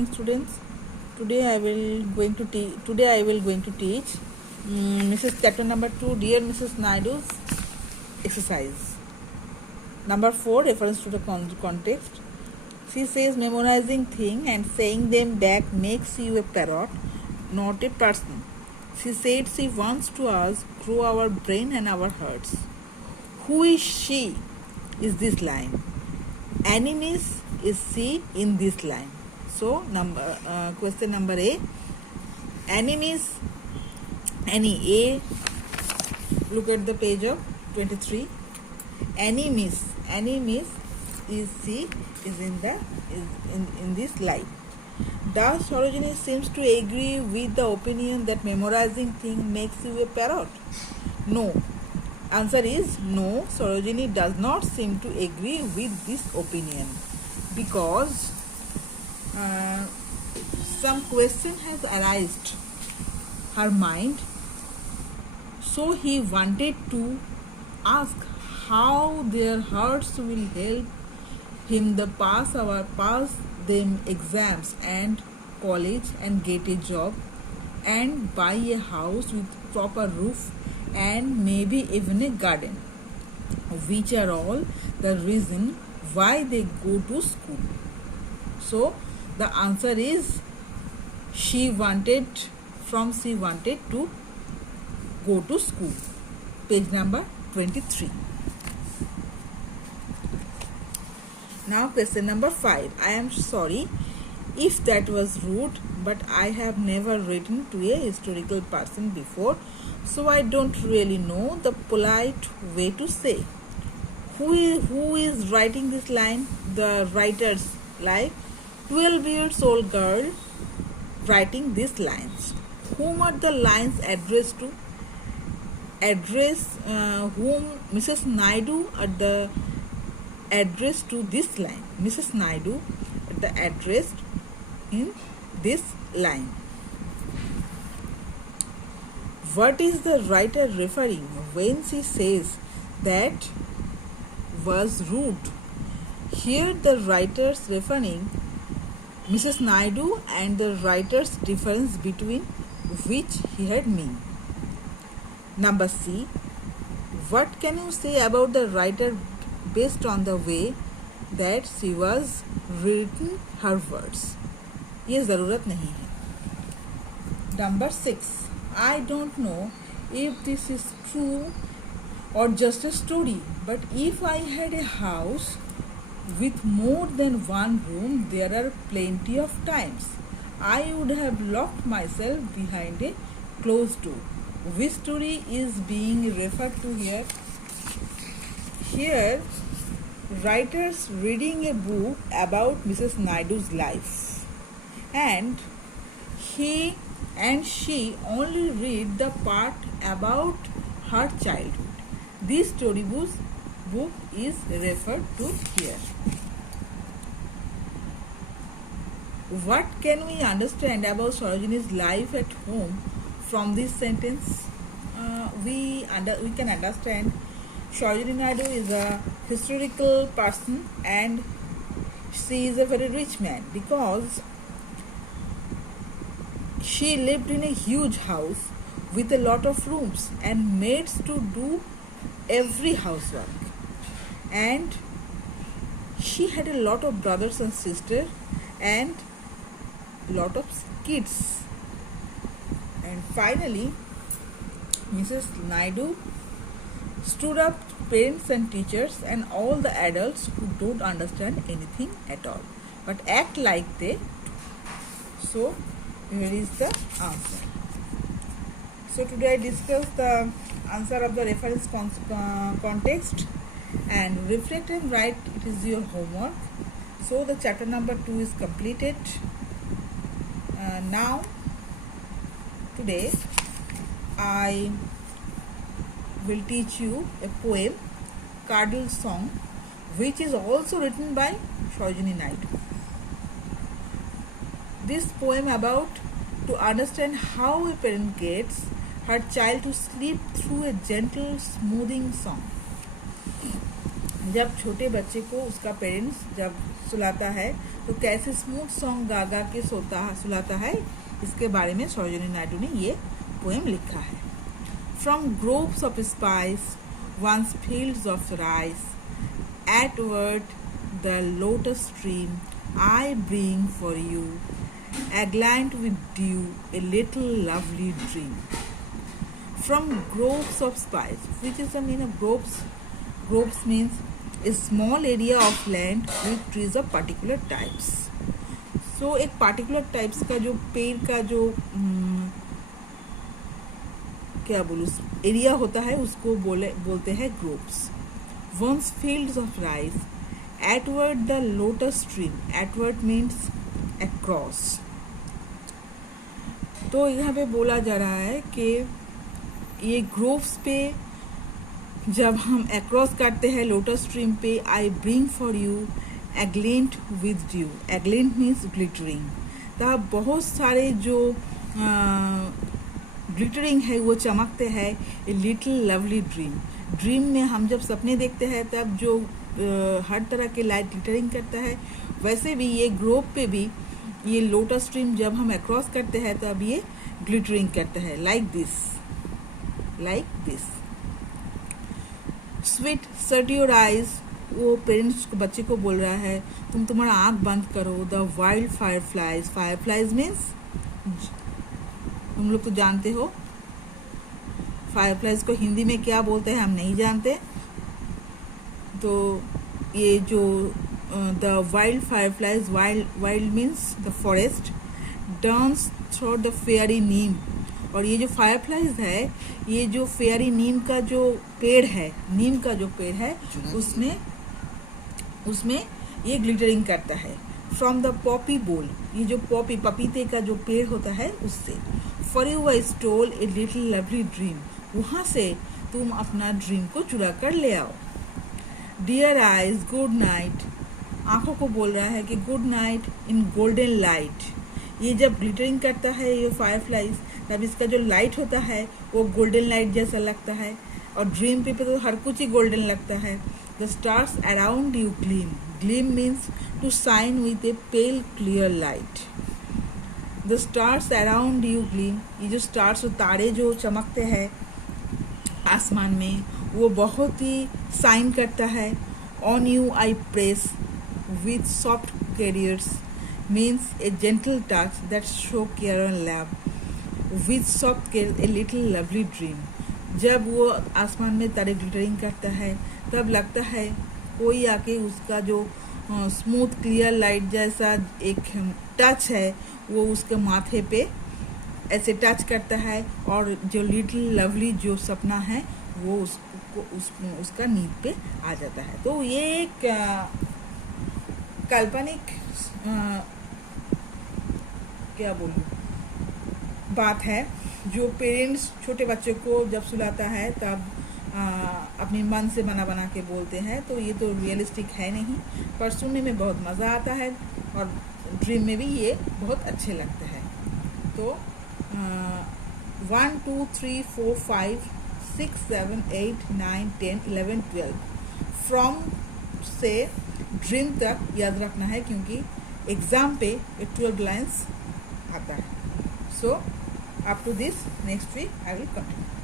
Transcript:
Students, today I will going to teach Mrs. chapter number 2, dear Mrs. Naidu's exercise number 4, reference to the context. She says memorizing thing and saying them back makes you a parrot, not a person. She said she wants to us grow our brain and our hearts. Who is she is this line. Enemies is she in this line. So question number A. Enemies. Any A. Look at the page of 23. Enemies is C is in this line. Does Sarojini seems to agree with the opinion that memorizing thing makes you a parrot? No. Answer is no. Sarojini does not seem to agree with this opinion because some question has arised her mind, so he wanted to ask how their hearts will help him pass them exams and college and get a job and buy a house with proper roof and maybe even a garden, which are all the reason why they go to school. So the answer is she wanted to go to school. Page number 23. Now question number 5. I am sorry if that was rude, but I have never written to a historical person before, so I don't really know the polite way to say. Who is writing this line? The writers like 12 years old girl writing these lines. Whom are the lines addressed to? Whom Mrs. Naidu at the address to this line. Mrs. Naidu at the address in this line. What is the writer referring when she says that was rude? Here the writers referring Mrs. Naidu and the writer's difference between which he had mean. Number C. What can you say about the writer based on the way that she was written her words? ये ज़रूरत नहीं है. Number 6. I don't know if this is true or just a story, but if I had a house with more than one room, there are plenty of times I would have locked myself behind a closed door. Which story is being referred to here? Here, writers reading a book about Mrs. Naidu's life, and he and she only read the part about her childhood. This storybook is referred to here. What can we understand about Sarojini's life at home from this sentence? We can understand Sarojini Naidu is a historical person and she is a very rich man because she lived in a huge house with a lot of rooms and maids to do every housework, and she had a lot of brothers and sisters and lot of kids. And finally Mrs. Naidu stood up to parents and teachers and all the adults who don't understand anything at all but act like they do. So here is the answer. So today I discussed the answer of the reference context and reflect and write. It is your homework. So the chapter number 2 is completed. Now today I will teach you a poem, Cardinal Song, which is also written by Sarojini Naidu. This poem about to understand how a parent gets her child to sleep through a gentle smoothing song. जब छोटे बच्चे को उसका parents जब सुलाता है तो कैसे smooth song गा गा के सुलाता है, इसके बारे में सरोजिनी नायडू ने ये पोएम लिखा है। From groves of spice once fields of rice athwart the lotus stream I bring for you, eggplant with dew, a little lovely dream. From groves of spice, which is the meaning of groves? Groves means a small area of land with trees of particular types. So एक particular types का जो पेड़ का जो क्या बोलूँ area होता है उसको बोलते हैं groves. Once fields of rice Atward the lotus stream. Atward means across. तो यहाँ पे बोला जा रहा है कि ये ग्रोव्स पे जब हम अक्रॉस करते हैं लोटस स्ट्रीम पे, I bring for you aglint with dew. Aglint means glittering. तो बहुत सारे जो ग्लिटरिंग है वो चमकते हैं. A little lovely dream. Dream में हम जब सपने देखते हैं तब जो हर तरह के लाइट ग्लिटरिंग करता है, वैसे भी ये ग्रोव पे भी ये लोटस स्ट्रीम जब हम अक्रॉस करते हैं तब ये ग्लिटरिंग करता है. Like this. Sweet shut your eyes. वो पेरेंट्स को बच्चे को बोल रहा है तुम तुम्हारा आँख बंद करो. The wild fireflies. Fireflies means तुम लोग तो जानते हो फायरफ्लाइज को हिंदी में क्या बोलते हैं हम नहीं जानते. तो ये जो the wild fireflies, wild means the forest, dance through the fairy neem. और ये जो फायरफ्लाइज है ये जो फेयरी नीम का जो पेड़ है, नीम का जो पेड़ है उसमें ये ग्लिटरिंग करता है. फ्रॉम द पॉपी बोल. ये जो पपीते का जो पेड़ होता है उससे. For you I stole a little lovely dream. वहाँ से तुम अपना ड्रीम को चुरा कर ले आओ. Dear eyes good night. आँखों को बोल रहा है कि good night in golden light. ये जब ग्लिटरिंग करता है ये फायरफ्लाइज तब इसका जो लाइट होता है वो गोल्डन लाइट जैसा लगता है. और ड्रीम पे तो हर कुछ ही गोल्डन लगता है. The stars around you gleam. Gleam means to shine with a pale clear light. The stars around you gleam. ये जो स्टार्स तारे जो चमकते हैं आसमान में वो बहुत ही साइन करता है. On you I press with soft carriers means A gentle touch that show care and love. With soft care A little lovely dream. जब वो आसमान में तारे ग्लिटरिंग करता है तब लगता है कोई आके उसका जो स्मूथ क्लियर लाइट जैसा एक टच है वो उसके माथे पे ऐसे टच करता है और जो लिटिल लवली जो सपना है वो उसका नींद पे आ जाता है. तो ये एक काल्पनिक क्या बोलूं बात है जो पेरेंट्स छोटे बच्चे को जब सुलाता है तब अपनी मन से बना के बोलते हैं. तो ये तो रियलिस्टिक है नहीं, पर सुनने में बहुत मज़ा आता है और ड्रीम में भी ये बहुत अच्छे लगते हैं. तो 1 2 3 4 5 6 7 8 9 10 11 12 फ्रॉम से ड्रीम तक याद रखना है क्योंकि एग्ज़ाम पे 12 लाइन्स आता है. So up to this next week I will continue.